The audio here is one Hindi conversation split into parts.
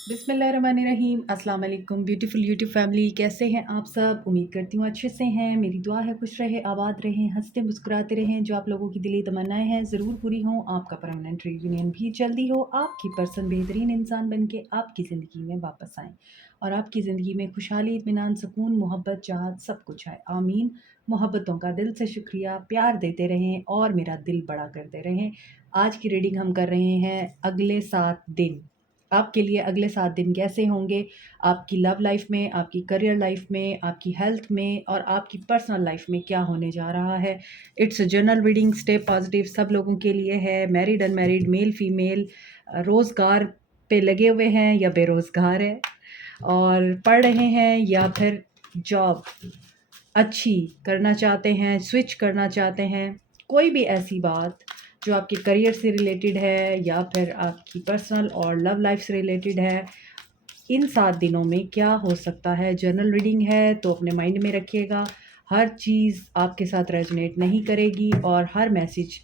बिस्मिल्लाहिर्रहमानिर्रहीम। अस्सलाम वालेकुम ब्यूटीफुल यूट्यूब फैमिली, कैसे हैं आप सब? उम्मीद करती हूँ अच्छे से हैं। मेरी दुआ है खुश रहे, आबाद रहें, हंसते मुस्कुराते रहें। जो आप लोगों की दिली तमन्नाएं हैं ज़रूर पूरी हों। आपका परमानेंट रीयूनियन भी जल्दी हो। आपकी पर्सन बेहतरीन इंसान बन के आपकी ज़िंदगी में वापस आएँ और आपकी ज़िंदगी में खुशहाली, इत्मीनान, सुकून, मोहब्बत, चाहत सब कुछ आए। आमीन। मोहब्बतों का दिल से शुक्रिया। प्यार देते रहें और मेरा दिल बड़ा करते रहें। आज की रीडिंग हम कर रहे हैं अगले 7 दिन। आपके लिए अगले 7 दिन कैसे होंगे, आपकी लव लाइफ में, आपकी करियर लाइफ में, आपकी हेल्थ में और आपकी पर्सनल लाइफ में क्या होने जा रहा है। It's a general reading, stay positive, सब लोगों के लिए है। मैरिड, अनमैरिड, मेल, फीमेल, रोज़गार पे लगे हुए हैं या बेरोज़गार हैं और पढ़ रहे हैं या फिर जॉब अच्छी करना चाहते हैं, स्विच करना चाहते हैं। कोई भी ऐसी बात जो आपके करियर से रिलेटेड है या फिर आपकी पर्सनल और लव लाइफ से रिलेटेड है, इन 7 दिनों में क्या हो सकता है। जनरल रीडिंग है तो अपने माइंड में रखिएगा, हर चीज़ आपके साथ रेजोनेट नहीं करेगी और हर मैसेज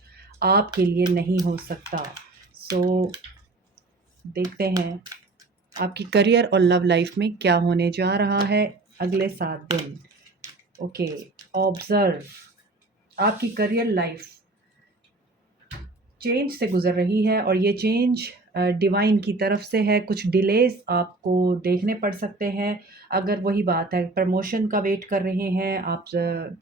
आपके लिए नहीं हो सकता। सो देखते हैं आपकी करियर और लव लाइफ में क्या होने जा रहा है अगले 7 दिन। Okay, observe. आपकी करियर लाइफ चेंज से गुज़र रही है और ये चेंज डिवाइन की तरफ से है। कुछ डिलेज़ आपको देखने पड़ सकते हैं। अगर वही बात है, प्रमोशन का वेट कर रहे हैं आप,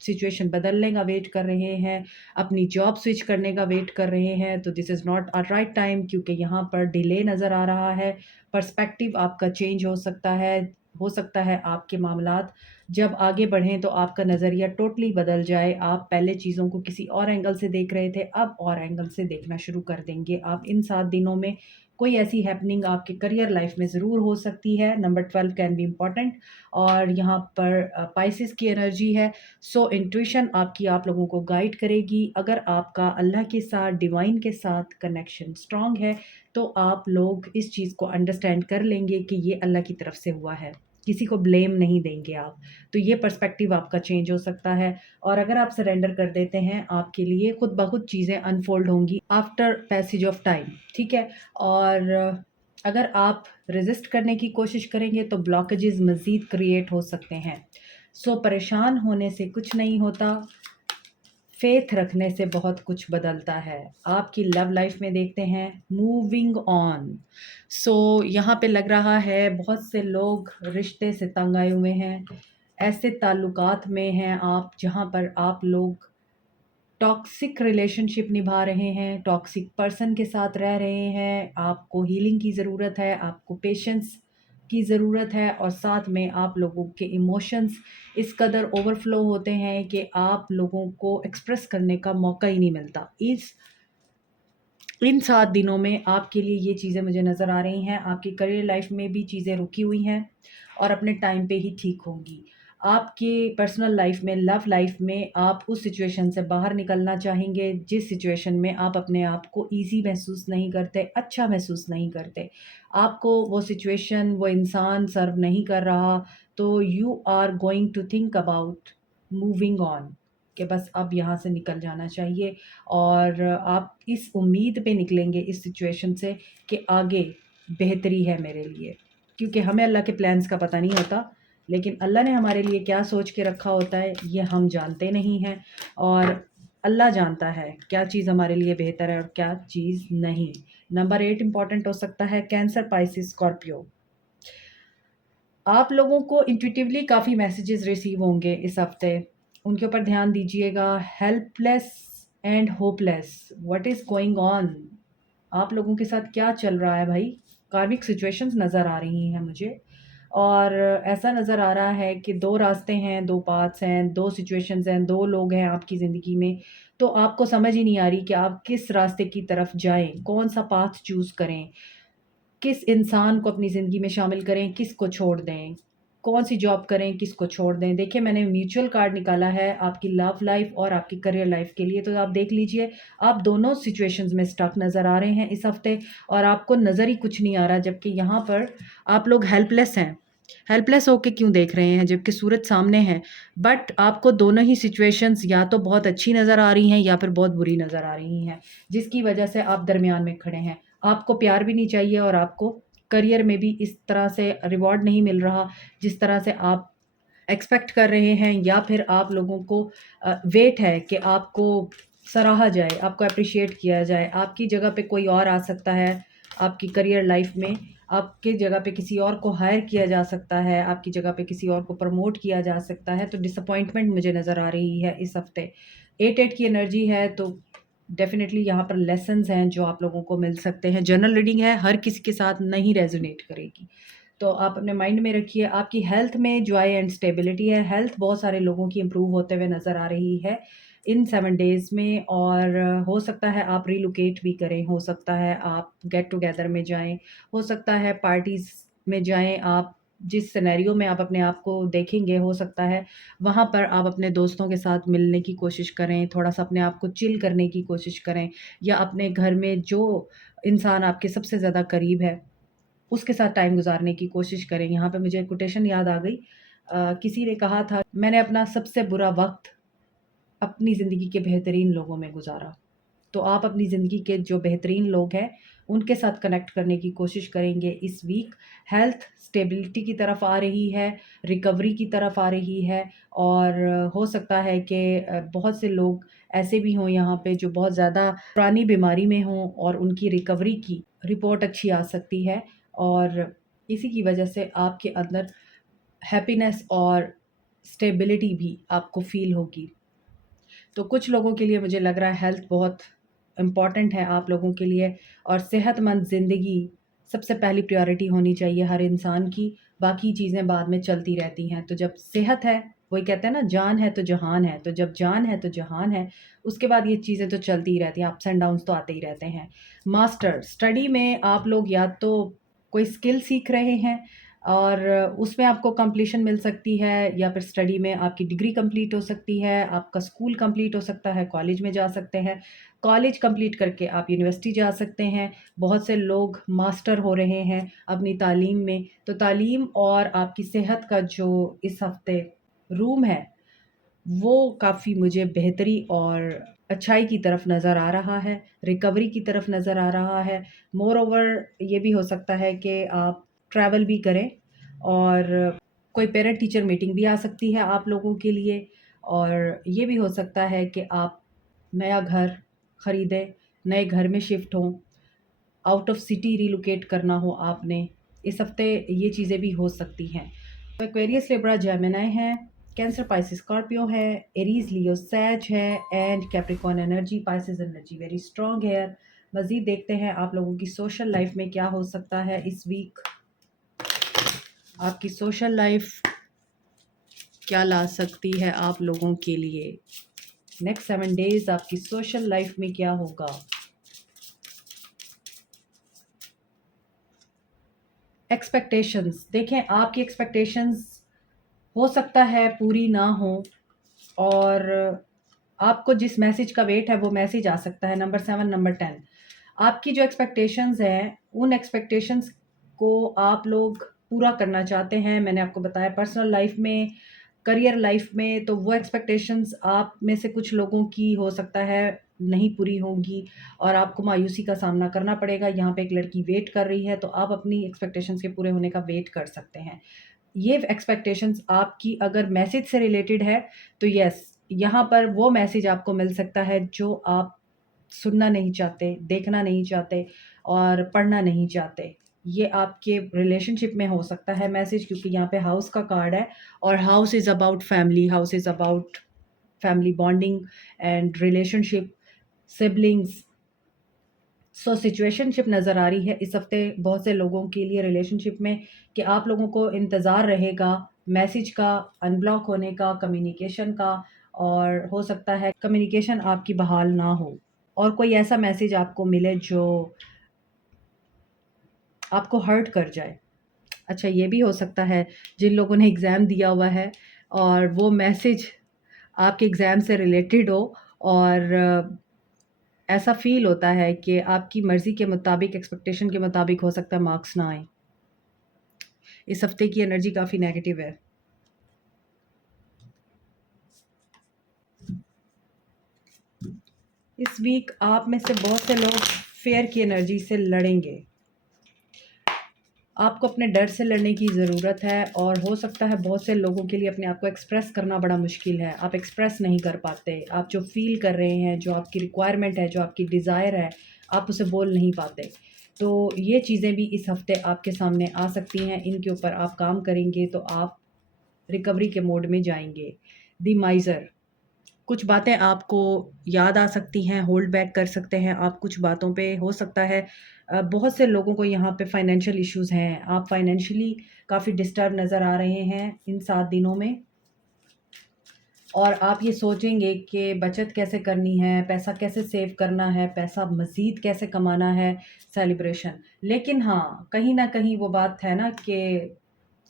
सिचुएशन बदलने का वेट कर रहे हैं, अपनी जॉब स्विच करने का वेट कर रहे हैं, तो this is not a right time, क्योंकि यहाँ पर डिले नज़र आ रहा है। पर्सपेक्टिव आपका चेंज हो सकता है आपके मामलात जब आगे बढ़ें तो आपका नज़रिया टोटली बदल जाए। आप पहले चीज़ों को किसी और एंगल से देख रहे थे, अब और एंगल से देखना शुरू कर देंगे। आप इन 7 दिनों में कोई ऐसी हैपनिंग आपके करियर लाइफ में ज़रूर हो सकती है। नंबर 12 कैन बी इम्पॉर्टेंट और यहाँ पर पाइसेस की एनर्जी है। सो इंट्यूशन आपकी आप लोगों को गाइड करेगी। अगर आपका अल्लाह के साथ, डिवाइन के साथ कनेक्शन स्ट्रॉन्ग है तो आप लोग इस चीज़ को अंडरस्टैंड कर लेंगे कि ये अल्लाह की तरफ से हुआ है। किसी को ब्लेम नहीं देंगे आप। तो ये पर्सपेक्टिव आपका चेंज हो सकता है और अगर आप सरेंडर कर देते हैं, आपके लिए खुद ब खुद चीज़ें अनफोल्ड होंगी आफ्टर पैसेज ऑफ टाइम, ठीक है? और अगर आप रेजिस्ट करने की कोशिश करेंगे तो ब्लॉकेजेस मज़ीद क्रिएट हो सकते हैं। सो परेशान होने से कुछ नहीं होता, फेथ रखने से बहुत कुछ बदलता है। आपकी लव लाइफ में देखते हैं मूविंग ऑन। सो यहाँ पे लग रहा है बहुत से लोग रिश्ते से तंग आए हुए हैं। ऐसे ताल्लुकात में हैं आप जहाँ पर आप लोग टॉक्सिक रिलेशनशिप निभा रहे हैं, टॉक्सिक पर्सन के साथ रह रहे हैं। आपको हीलिंग की ज़रूरत है, आपको पेशेंस की ज़रूरत है और साथ में आप लोगों के इमोशंस इस कदर ओवरफ्लो होते हैं कि आप लोगों को एक्सप्रेस करने का मौका ही नहीं मिलता। इन 7 दिनों में आपके लिए ये चीज़ें मुझे नज़र आ रही हैं। आपकी करियर लाइफ में भी चीज़ें रुकी हुई हैं और अपने टाइम पे ही ठीक होंगी। आपके पर्सनल लाइफ में, लव लाइफ में आप उस सिचुएशन से बाहर निकलना चाहेंगे जिस सिचुएशन में आप अपने आप को ईज़ी महसूस नहीं करते, अच्छा महसूस नहीं करते। आपको वो सिचुएशन, वो इंसान सर्व नहीं कर रहा, तो you are going to think about moving on, कि बस अब यहाँ से निकल जाना चाहिए। और आप इस उम्मीद पे निकलेंगे इस सिचुएशन से कि आगे बेहतरी है मेरे लिए, क्योंकि हमें अल्लाह के प्लान्स का पता नहीं होता, लेकिन अल्लाह ने हमारे लिए क्या सोच के रखा होता है ये हम जानते नहीं हैं और अल्लाह जानता है क्या चीज़ हमारे लिए बेहतर है और क्या चीज़ नहीं। नंबर 8 इम्पॉर्टेंट हो सकता है, कैंसर, पाइसिस, स्कॉर्पियो। आप लोगों को इंट्यूटिवली काफ़ी मैसेजेस रिसीव होंगे इस हफ्ते, उनके ऊपर ध्यान दीजिएगा। Helpless and hopeless, what is going on? आप लोगों के साथ क्या चल रहा है भाई? कार्मिक सिचुएशंस नज़र आ रही हैं मुझे और ऐसा नज़र आ रहा है कि 2 रास्ते हैं, 2 पाथ्स हैं, 2 सिचुएशंस हैं, 2 लोग हैं आपकी ज़िंदगी में। तो आपको समझ ही नहीं आ रही कि आप किस रास्ते की तरफ जाएँ, कौन-सा पाथ चूज़ करें, किस इंसान को अपनी ज़िंदगी में शामिल करें, किसको छोड़ दें, कौन-सी जॉब करें, किसको छोड़ दें। देखिए, मैंने म्यूचुअल कार्ड निकाला है आपकी लव लाइफ़ और आपकी करियर लाइफ़ के लिए, तो आप देख लीजिए, आप दोनों सिचुएशंस में स्टक नज़र आ रहे हैं इस हफ़्ते और आपको नज़र ही कुछ नहीं आ रहा, जबकि यहाँ पर आप लोग हेल्पलेस हैं। हेल्पलेस होके क्यों देख रहे हैं जबकि सूरज सामने है? बट आपको दोनों ही सिचुएशंस या तो बहुत अच्छी नज़र आ रही हैं या फिर बहुत बुरी नज़र आ रही हैं, जिसकी वजह से आप दरमियान में खड़े हैं। आपको प्यार भी नहीं चाहिए और आपको करियर में भी इस तरह से रिवॉर्ड नहीं मिल रहा जिस तरह से आप एक्सपेक्ट कर रहे हैं, या फिर आप लोगों को वेट है कि आपको सराहा जाए, आपको एप्रिशिएट किया जाए, आपकी जगह पे कोई और आ सकता है, आपकी करियर लाइफ में आपके जगह पे किसी और को हायर किया जा सकता है, आपकी जगह पे किसी और को प्रमोट किया जा सकता है। तो डिसअपॉइंटमेंट मुझे नज़र आ रही है इस हफ्ते। 8-8 की एनर्जी है, तो डेफ़िनेटली यहाँ पर लेसन्स हैं जो आप लोगों को मिल सकते हैं। जनरल रीडिंग है, हर किसी के साथ नहीं रेज़ोनेट करेगी। तो आप अपने माइंड में रखिए। आपकी हेल्थ में जॉय एंड स्टेबिलिटी है। हेल्थ बहुत सारे लोगों की इम्प्रूव होते हुए नज़र आ रही है इन 7 डेज़ में, और हो सकता है आप रिलोकेट भी करें, हो सकता है आप गेट टुगेदर में जाएँ, हो सकता है पार्टीज़ में जाएँ। आप जिस सिनेरियो में आप अपने आप को देखेंगे, हो सकता है वहाँ पर आप अपने दोस्तों के साथ मिलने की कोशिश करें, थोड़ा-सा अपने आप को चिल करने की कोशिश करें, या अपने घर में जो इंसान आपके सबसे ज़्यादा करीब है उसके साथ टाइम गुज़ारने की कोशिश करें। यहाँ पे मुझे कोटेशन याद आ गई। किसी ने कहा था, मैंने अपना सबसे बुरा वक़्त अपनी ज़िंदगी के बेहतरीन लोगों में गुज़ारा। तो आप अपनी ज़िंदगी के जो बेहतरीन लोग हैं, उनके साथ कनेक्ट करने की कोशिश करेंगे इस वीक। हेल्थ स्टेबिलिटी की तरफ आ रही है, रिकवरी की तरफ आ रही है, और हो सकता है कि बहुत से लोग ऐसे भी हों यहाँ पे जो बहुत ज़्यादा पुरानी बीमारी में हों, और उनकी रिकवरी की रिपोर्ट अच्छी आ सकती है, और इसी की वजह से आपके अंदर हैप्पीनेस और स्टेबिलिटी भी आपको फ़ील होगी। तो कुछ लोगों के लिए मुझे लग रहा है हेल्थ बहुत इम्पॉर्टेंट है आप लोगों के लिए, और सेहतमंद ज़िंदगी सबसे पहली प्रायोरिटी होनी चाहिए हर इंसान की, बाकी चीज़ें बाद में चलती रहती हैं। तो जब सेहत है, वही कहते हैं ना, जान है तो जहान है, तो जब जान है तो जहान है, उसके बाद ये चीज़ें तो चलती ही रहती हैं, अप्स एंड डाउन्स तो आते ही रहते हैं। मास्टर स्टडी में आप लोग या तो कोई स्किल सीख रहे हैं और उसमें आपको कंप्लीशन मिल सकती है, या फिर स्टडी में आपकी डिग्री कंप्लीट हो सकती है, आपका स्कूल कंप्लीट हो सकता है, कॉलेज में जा सकते हैं, कॉलेज कंप्लीट करके आप यूनिवर्सिटी जा सकते हैं। बहुत से लोग मास्टर हो रहे हैं अपनी तालीम में। तो तालीम और आपकी सेहत का जो इस हफ्ते रूम है, वो काफ़ी मुझे बेहतरी और अच्छाई की तरफ नज़र आ रहा है, रिकवरी की तरफ नज़र आ रहा है। मोर ओवर ये भी हो सकता है कि आप ट्रैवल भी करें, और कोई पेरेंट टीचर मीटिंग भी आ सकती है आप लोगों के लिए, और ये भी हो सकता है कि आप नया घर खरीदें, नए घर में शिफ्ट हों, आउट ऑफ सिटी रिलोकेट करना हो आपने। इस हफ्ते ये चीज़ें भी हो सकती हैं। तो एक्वेरियस, लिब्रा, जेमिनी है, कैंसर, पाइसिस, स्कॉर्पियो है, एरीज, लियो, सैज है, and Capricorn energy, Pisces energy very strong है। मज़ीद देखते हैं आप लोगों की सोशल लाइफ में क्या हो सकता है इस वीक। आपकी सोशल लाइफ क्या ला सकती है आप लोगों के लिए। नेक्स्ट 7 डेज आपकी सोशल लाइफ में क्या होगा। एक्सपेक्टेशंस देखें, आपकी एक्सपेक्टेशंस हो सकता है पूरी ना हो, और आपको जिस मैसेज का वेट है वो मैसेज आ सकता है। नंबर 7, नंबर 10, आपकी जो एक्सपेक्टेशंस हैं, उन एक्सपेक्टेशंस को आप लोग पूरा करना चाहते हैं। मैंने आपको बताया पर्सनल लाइफ में, करियर लाइफ में, तो वो एक्सपेक्टेशंस आप में से कुछ लोगों की हो सकता है नहीं पूरी होंगी, और आपको मायूसी का सामना करना पड़ेगा। यहाँ पे एक लड़की वेट कर रही है, तो आप अपनी एक्सपेक्टेशंस के पूरे होने का वेट कर सकते हैं। ये एक्सपेक्टेशंस आपकी अगर मैसेज से रिलेटेड है, तो यस, यहाँ पर वो मैसेज आपको मिल सकता है जो आप सुनना नहीं चाहते, देखना नहीं चाहते, और पढ़ना नहीं चाहते। ये आपके रिलेशनशिप में हो सकता है मैसेज, क्योंकि यहाँ पे हाउस का कार्ड है, और house is about family, house is about family bonding and relationship, siblings. So situationship नज़र आ रही है इस हफ्ते बहुत से लोगों के लिए रिलेशनशिप में, कि आप लोगों को इंतज़ार रहेगा मैसेज का, अनब्लॉक होने का, कम्युनिकेशन का, और हो सकता है कम्युनिकेशन आपकी बहाल ना हो, और कोई ऐसा मैसेज आपको मिले जो आपको हर्ट कर जाए। अच्छा, ये भी हो सकता है जिन लोगों ने एग्ज़ाम दिया हुआ है और वो मैसेज आपके एग्ज़ाम से रिलेटेड हो, और ऐसा फ़ील होता है कि आपकी मर्ज़ी के मुताबिक, एक्सपेक्टेशन के मुताबिक हो सकता है मार्क्स ना आएँ। इस हफ़्ते की एनर्जी काफ़ी नेगेटिव है। इस वीक आप में से बहुत से लोग फेयर की एनर्जी से लड़ेंगे। आपको अपने डर से लड़ने की ज़रूरत है और हो सकता है बहुत से लोगों के लिए अपने आप को एक्सप्रेस करना बड़ा मुश्किल है। आप एक्सप्रेस नहीं कर पाते। आप जो फ़ील कर रहे हैं, जो आपकी रिक्वायरमेंट है, जो आपकी डिज़ायर है, आप उसे बोल नहीं पाते। तो ये चीज़ें भी इस हफ़्ते आपके सामने आ सकती हैं। इनके ऊपर आप काम करेंगे तो आप रिकवरी के मोड में जाएँगे। द माइज़र, कुछ बातें आपको याद आ सकती हैं, होल्ड बैक कर सकते हैं आप कुछ बातों पे। हो सकता है बहुत से लोगों को यहाँ पे फाइनेंशियल इश्यूज़ हैं। आप फाइनेंशियली काफ़ी डिस्टर्ब नज़र आ रहे हैं इन 7 दिनों में और आप ये सोचेंगे कि बचत कैसे करनी है, पैसा कैसे सेव करना है, पैसा मज़ीद कैसे कमाना है, सेलिब्रेशन। लेकिन हाँ, कहीं न कहीं वो बात है ना कि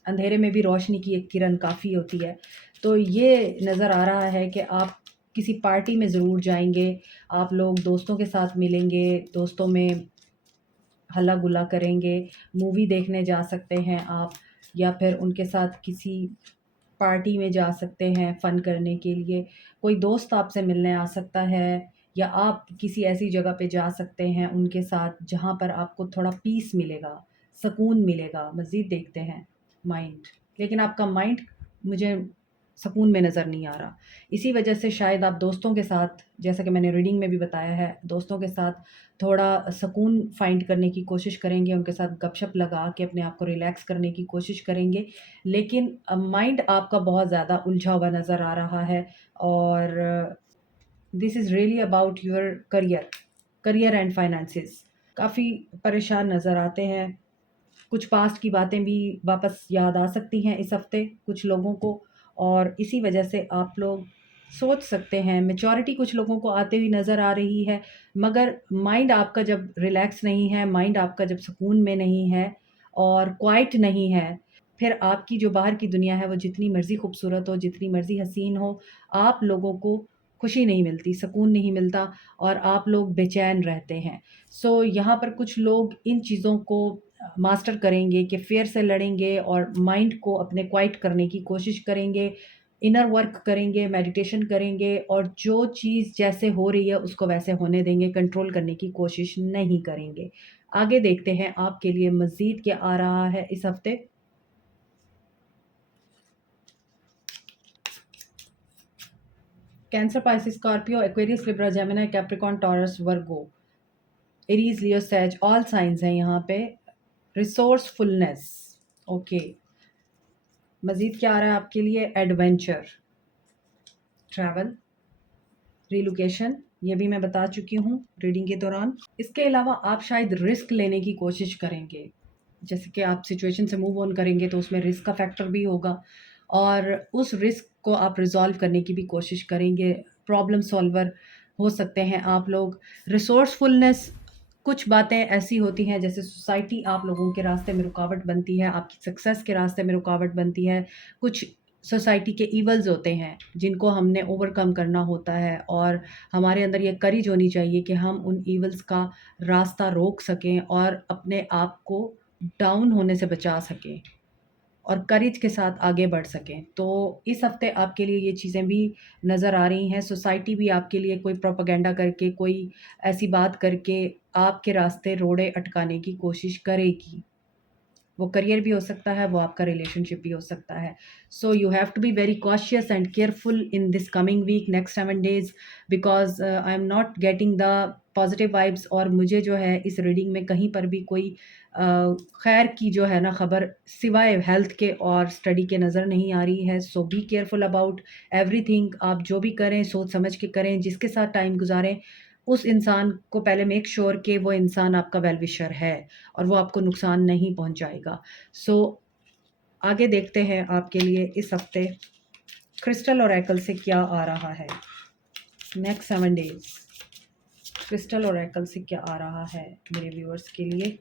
अंधेरे में भी रोशनी की एक किरण काफ़ी होती है। तो ये नज़र आ रहा है कि आप किसी पार्टी में ज़रूर जाएँगे, आप लोग दोस्तों के साथ मिलेंगे, दोस्तों में हल्ला-गुल्ला करेंगे, मूवी देखने जा सकते हैं आप या फिर उनके साथ किसी पार्टी में जा सकते हैं फ़न करने के लिए। कोई दोस्त आपसे मिलने आ सकता है या आप किसी ऐसी जगह पे जा सकते हैं उनके साथ जहाँ पर आपको थोड़ा पीस मिलेगा, सुकून मिलेगा। मज़ीद देखते हैं माइंड, लेकिन आपका माइंड मुझे सुकून में नज़र नहीं आ रहा। इसी वजह से शायद आप दोस्तों के साथ, जैसा कि मैंने रीडिंग में भी बताया है, दोस्तों के साथ थोड़ा सुकून फ़ाइंड करने की कोशिश करेंगे, उनके साथ गपशप लगा के अपने आप को रिलैक्स करने की कोशिश करेंगे। लेकिन माइंड आपका बहुत ज़्यादा उलझा हुआ नज़र आ रहा है और this is really about your career and finances. काफ़ी परेशान नज़र आते हैं। कुछ पास्ट की बातें भी वापस याद आ सकती हैं इस हफ़्ते कुछ लोगों को और इसी वजह से आप लोग सोच सकते हैं। मैच्योरिटी कुछ लोगों को आते हुई नज़र आ रही है, मगर माइंड आपका जब रिलैक्स नहीं है, माइंड आपका जब सुकून में नहीं है और क्वाइट नहीं है, फिर आपकी जो बाहर की दुनिया है वो जितनी मर्ज़ी खूबसूरत हो, जितनी मर्ज़ी हसीन हो, आप लोगों को खुशी नहीं मिलती, सुकून नहीं मिलता और आप लोग बेचैन रहते हैं। सो यहाँ पर कुछ लोग इन चीज़ों को मास्टर करेंगे कि फ़ियर से लड़ेंगे और माइंड को अपने क्वाइट करने की कोशिश करेंगे, इनर वर्क करेंगे, मेडिटेशन करेंगे और जो चीज़ जैसे हो रही है उसको वैसे होने देंगे, कंट्रोल करने की कोशिश नहीं करेंगे। आगे देखते हैं आपके लिए मज़ीद क्या आ रहा है इस हफ़्ते। Cancer, pisces, scorpio, aquarius, libra, gemini, capricorn, taurus, virgo, aries, leo, सैज, ऑल साइंस हैं यहाँ पे। Resourcefulness, okay. मज़ीद क्या आ रहा है आपके लिए? एडवेंचर, ट्रैवल, रिलोकेशन, ये भी मैं बता चुकी हूँ रीडिंग के दौरान। इसके अलावा आप शायद रिस्क लेने की कोशिश करेंगे, जैसे कि आप सिचुएशन से मूव ऑन करेंगे तो उसमें रिस्क का फैक्टर भी होगा और उस रिस्क को आप रिज़ॉल्व करने की भी कोशिश करेंगे। प्रॉब्लम सॉल्वर हो सकते हैं आप लोग। रिसोर्सफुलनेस, कुछ बातें ऐसी होती हैं जैसे सोसाइटी आप लोगों के रास्ते में रुकावट बनती है, आपकी सक्सेस के रास्ते में रुकावट बनती है। कुछ सोसाइटी के ईवल्स होते हैं जिनको हमने ओवरकम करना होता है और हमारे अंदर ये करेज होनी चाहिए कि हम उन ईवल्स का रास्ता रोक सकें और अपने आप को डाउन होने से बचा सकें और करेज के साथ आगे बढ़ सकें। तो इस हफ़्ते आपके लिए ये चीज़ें भी नज़र आ रही हैं। सोसाइटी भी आपके लिए कोई प्रोपेगेंडा करके, कोई ऐसी बात करके आपके रास्ते रोड़े अटकाने की कोशिश करेगी। वो करियर भी हो सकता है, वो आपका रिलेशनशिप भी हो सकता है। So you have to be very cautious and careful in this coming week, next 7 days, because I am not getting the positive vibes और मुझे जो है इस रीडिंग में कहीं पर भी कोई खैर की जो है ना खबर सिवाय हेल्थ के और स्टडी के नज़र नहीं आ रही है। सो बी केयरफुल अबाउट एवरीथिंग। आप जो भी करें सोच समझ के करें, जिसके साथ टाइम गुज़ारें उस इंसान को पहले मेक श्योर कि वो इंसान आपका वेल विशर है और वो आपको नुकसान नहीं पहुंचाएगा। सो आगे देखते हैं आपके लिए इस हफ्ते क्रिस्टल ओरेकल से क्या आ रहा है। नेक्स्ट 7 डेज क्रिस्टल ओरेकल से क्या आ रहा है मेरे व्यूअर्स के लिए।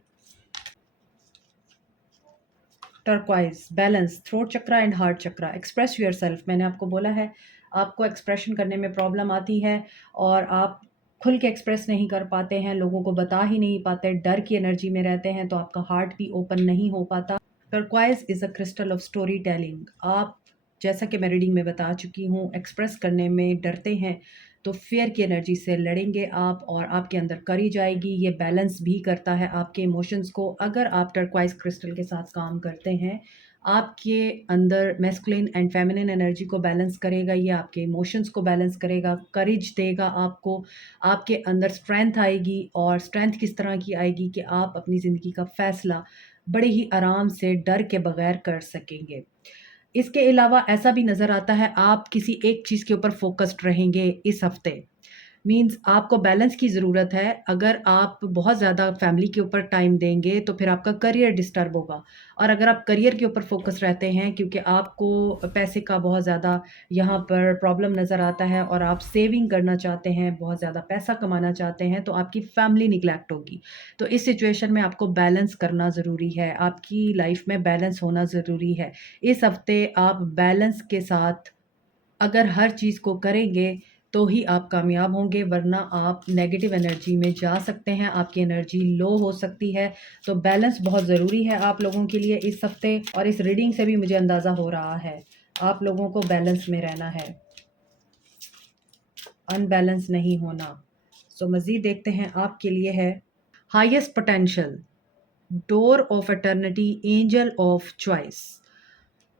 Turquoise, balance, throat chakra and heart chakra. Express yourself, मैंने आपको बोला है आपको एक्सप्रेशन करने में प्रॉब्लम आती है और आप खुल के एक्सप्रेस नहीं कर पाते हैं, लोगों को बता ही नहीं पाते, डर की एनर्जी में रहते हैं तो आपका हार्ट भी ओपन नहीं हो पाता। Turquoise is a crystal of story telling. आप, जैसा कि मैं रीडिंग में बता चुकी हूँ, एक्सप्रेस करने में डरते हैं तो फ़ियर की एनर्जी से लड़ेंगे आप और आपके अंदर करेज आएगी। ये बैलेंस भी करता है आपके इमोशंस को। अगर आप टर्क्वाइज़ क्रिस्टल के साथ काम करते हैं, आपके अंदर मैस्कुलिन एंड फेमिनिन एनर्जी को बैलेंस करेगा, ये आपके इमोशंस को बैलेंस करेगा, करेज देगा आपको, आपके अंदर स्ट्रेंथ आएगी। और स्ट्रेंथ किस तरह की आएगी कि आप अपनी ज़िंदगी का फ़ैसला बड़े ही आराम से डर के बगैर कर सकेंगे। इसके अलावा ऐसा भी नज़र आता है आप किसी एक चीज़ के ऊपर फ़ोकस्ड रहेंगे इस हफ़्ते। मीन्स आपको बैलेंस की ज़रूरत है। अगर आप बहुत ज़्यादा फैमिली के ऊपर टाइम देंगे तो फिर आपका करियर डिस्टर्ब होगा। और अगर आप करियर के ऊपर फ़ोकस रहते हैं क्योंकि आपको पैसे का बहुत ज़्यादा यहाँ पर प्रॉब्लम नज़र आता है और आप सेविंग करना चाहते हैं, बहुत ज़्यादा पैसा कमाना चाहते हैं, तो आपकी फैमिली निग्लेक्ट होगी। तो इस सिचुएशन में आपको बैलेंस करना ज़रूरी है, आपकी लाइफ़ में बैलेंस होना ज़रूरी है। इस हफ़्ते आप बैलेंस के साथ अगर हर चीज़ को करेंगे तो ही आप कामयाब होंगे, वरना आप नेगेटिव एनर्जी में जा सकते हैं, आपकी एनर्जी लो हो सकती है। तो बैलेंस बहुत ज़रूरी है आप लोगों के लिए इस हफ़्ते। और इस रीडिंग से भी मुझे अंदाज़ा हो रहा है आप लोगों को बैलेंस में रहना है, अनबैलेंस नहीं होना। सो मज़ीद देखते हैं आपके लिए है highest potential, door of eternity, angel of choice.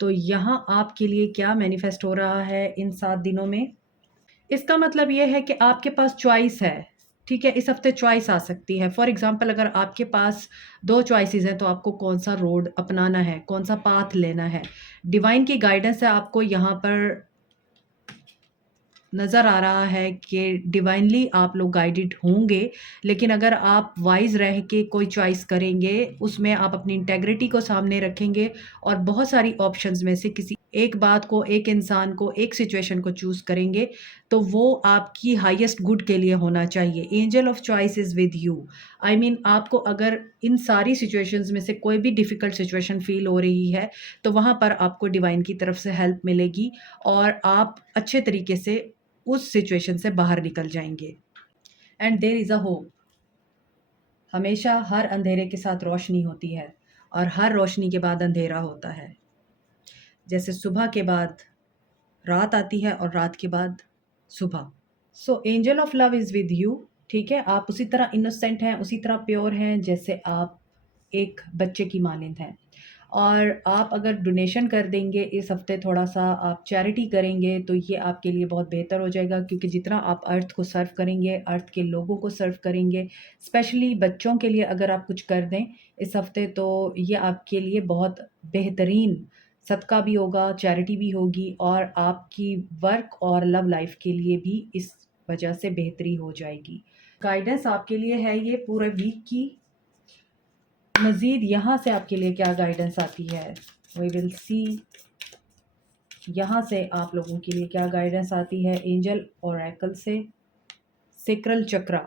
तो यहाँ आपके लिए क्या मैनिफेस्ट हो रहा है इन 7 दिनों में? इसका मतलब ये है कि आपके पास चॉइस है, ठीक है? इस हफ़्ते चॉइस आ सकती है। फॉर एग्ज़ाम्पल अगर आपके पास 2 चॉइसेस हैं तो आपको कौन-सा रोड अपनाना है, कौन-सा पाथ लेना है। डिवाइन की गाइडेंस है आपको यहाँ पर नज़र आ रहा है कि डिवाइनली आप लोग गाइडेड होंगे, लेकिन अगर आप वाइज़ रह के कोई चॉइस करेंगे, उसमें आप अपनी इंटेग्रिटी को सामने रखेंगे और बहुत सारी ऑप्शंस में से किसी एक बात को, एक इंसान को, एक सिचुएशन को चूज़ करेंगे, तो वो आपकी हाईएस्ट गुड के लिए होना चाहिए। Angel of choice is with you. I mean आपको अगर इन सारी सिचुएशंस में से कोई भी डिफ़िकल्ट सिचुएशन फ़ील हो रही है, तो वहाँ पर आपको डिवाइन की तरफ से हेल्प मिलेगी और आप अच्छे तरीके से उस सिचुएशन से बाहर निकल जाएँगे। And there is a hope. हमेशा हर अंधेरे के साथ रोशनी होती है और हर रोशनी के बाद अंधेरा होता है। जैसे सुबह के बाद रात आती है और रात के बाद सुबह। So angel of love is with you, ठीक है? आप उसी तरह इनोसेंट हैं, उसी तरह प्योर हैं जैसे आप एक बच्चे की मानिंद हैं। और आप अगर डोनेशन कर देंगे इस हफ़्ते, थोड़ा-सा आप चैरिटी करेंगे, तो ये आपके लिए बहुत बेहतर हो जाएगा क्योंकि जितना आप अर्थ को सर्व करेंगे, अर्थ के लोगों को सर्व करेंगे, स्पेशली बच्चों के लिए अगर आप कुछ कर दें इस हफ़्ते, तो ये आपके लिए बहुत बेहतरीन सदका भी होगा, चैरिटी भी होगी और आपकी वर्क और लव लाइफ़ के लिए भी इस वजह से बेहतरी हो जाएगी। गाइडेंस आपके लिए है ये पूरे वीक की। मज़ीद यहाँ से आपके लिए क्या गाइडेंस आती है, वी विल सी। यहाँ से आप लोगों के लिए क्या गाइडेंस आती है एंजल ओरेकल से। Sacral chakra,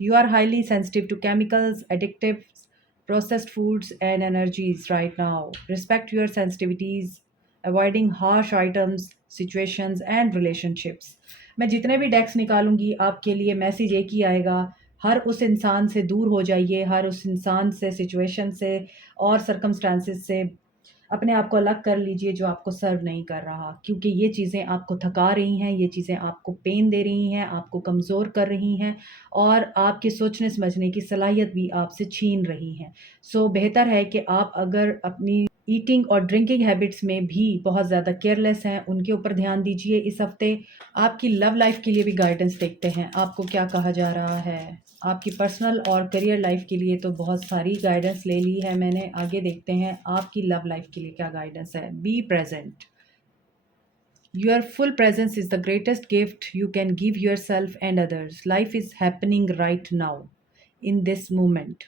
you are highly sensitive to chemicals, addictive, processed foods and energies right now. Respect your sensitivities, avoiding harsh items, situations and relationships. मैं जितने भी डेक्स निकालूंगी आपके लिए मैसेज एक ही आएगा, हर उस इंसान से दूर हो जाइए, हर उस इंसान से, सिचुएशन से और सर्कमस्टांसिस से अपने आप को अलग कर लीजिए जो आपको सर्व नहीं कर रहा, क्योंकि ये चीज़ें आपको थका रही हैं, ये चीज़ें आपको पेन दे रही हैं, आपको कमज़ोर कर रही हैं और आपके सोचने समझने की सलाहियत भी आपसे छीन रही हैं। सो बेहतर है कि आप अगर अपनी ईटिंग और ड्रिंकिंग हैबिट्स में भी बहुत ज़्यादा केयरलेस हैं, उनके ऊपर ध्यान दीजिए इस हफ़्ते। आपकी लव लाइफ़ के लिए भी गाइडेंस देखते हैं, आपको क्या कहा जा रहा है। आपकी पर्सनल और करियर लाइफ़ के लिए तो बहुत सारी गाइडेंस ले ली है मैंने, आगे देखते हैं आपकी लव लाइफ़ के लिए क्या गाइडेंस है। Be present, your full presence is the greatest gift you can give yourself and others. Life is happening right now in this moment.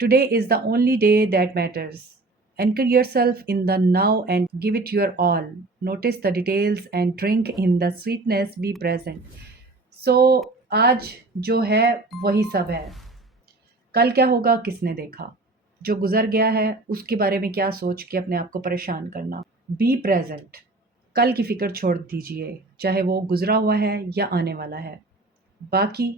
Today is the only day that matters. Anchor yourself in the now and give it your all. Notice the details and drink in the sweetness. Be present. So, आज जो है वही सब है। कल क्या होगा किसने देखा? जो गुज़र गया है उसके बारे में क्या सोच के अपने आप को परेशान करना। Be present. कल की फ़िक्र छोड़ दीजिए, चाहे वो गुज़रा हुआ है या आने वाला है। बाकी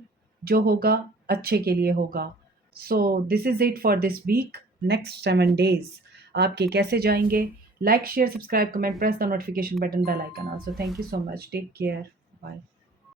जो होगा अच्छे के लिए होगा। So this is it for this week. Next 7 days आपके कैसे जाएंगे? Like, share, subscribe, comment, press the notification button, bell icon also. Thank you so much. Take care. Bye.